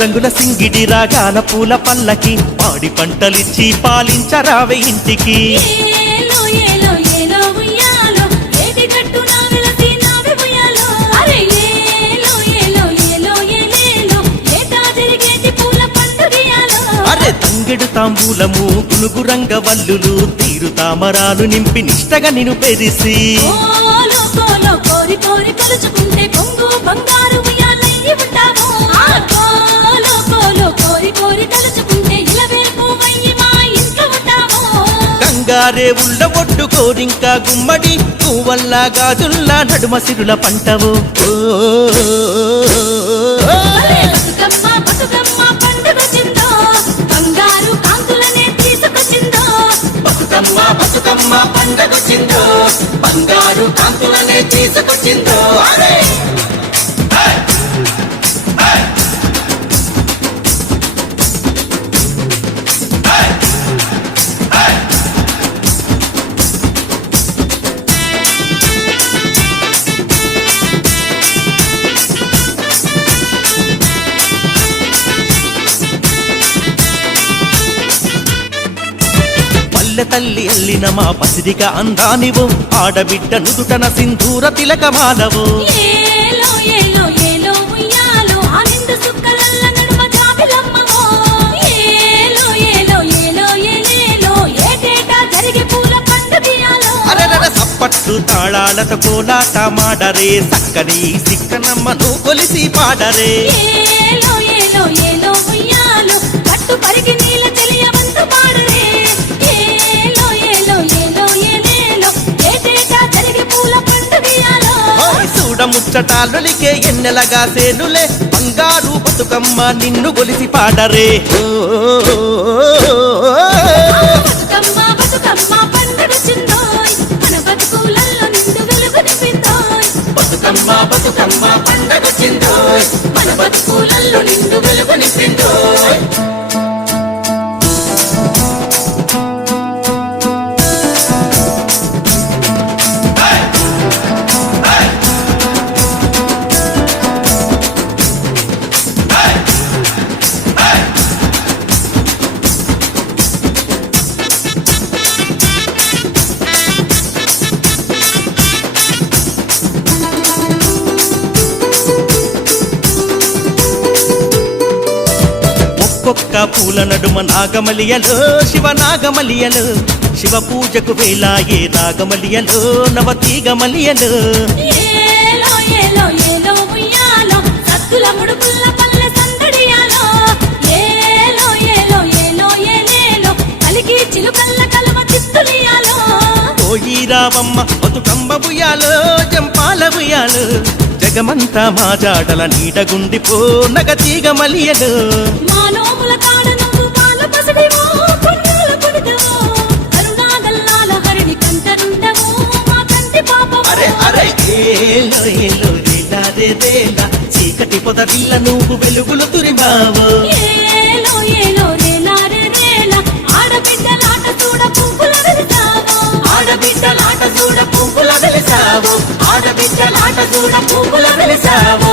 రంగుల సింగిడి రాగాల పూల పల్లకి పాడి పంటలిచ్చి పాలించరావే ఇంటికి. అరే తంగెడు తాంబూలము గునుగు రంగ వల్లులు తీరు తామరాలు నింపి నిష్టగా నిన్ను పెరిసి గంగారే ఉళ్ళ ఒడ్డు కోరింకా గుమ్మడి పువ్వల్లా గాజుల్లా నడుమ సిరుల పంటవు. బతుకమ్మ పండగొచ్చిందో బంగారు కాంతులనే తీసుకొచ్చిందో. తల్లి అల్లిన మా పసిరిక అందానివు ఆడబిడ్డ నుదుటన సింధూర తిలకమాలవు. సప్పట్లు తాళాలతో కోలాట మాడరే సక్కని సిక్కనమ్మను కొలిసి పాడరే. ముచ్చటాలులికే ఎన్నెలగా సేనులే బంగారు బతుకమ్మ నిన్ను గొలిసి పాడరే. బతుకమ్మ పండగొచ్చిందోయ్ మన బతుకులల్లో నిండు వెలుగు నింపిందోయ్. బతుకమ్మ పండగొచ్చిందోయ్ మన బతుకులల్లో నిండు వెలుగు నింపిందోయ్. ఒక్కొక్క పూల నడుమ నాగమలియలు శివ నాగమలియలు శివ పూజకు వేలాయే నాగమలియలు నవతీగమలియలు. పోయి రావమ్మ బతుకమ్మ బుయ్యాలో జంపాల బుయ్యాలు జగమంతా మా జాడల నీడగుండిపో నగతీగమలియలు. చీకటి పొదరిల్ల నువ్వు వెలుగులు తురిమావు. ఆడబిడ్డలాట చూడ పువ్వుల వెలిసావు. ఆడబిడ్డలాట చూడ పువ్వుల వెలిసావు.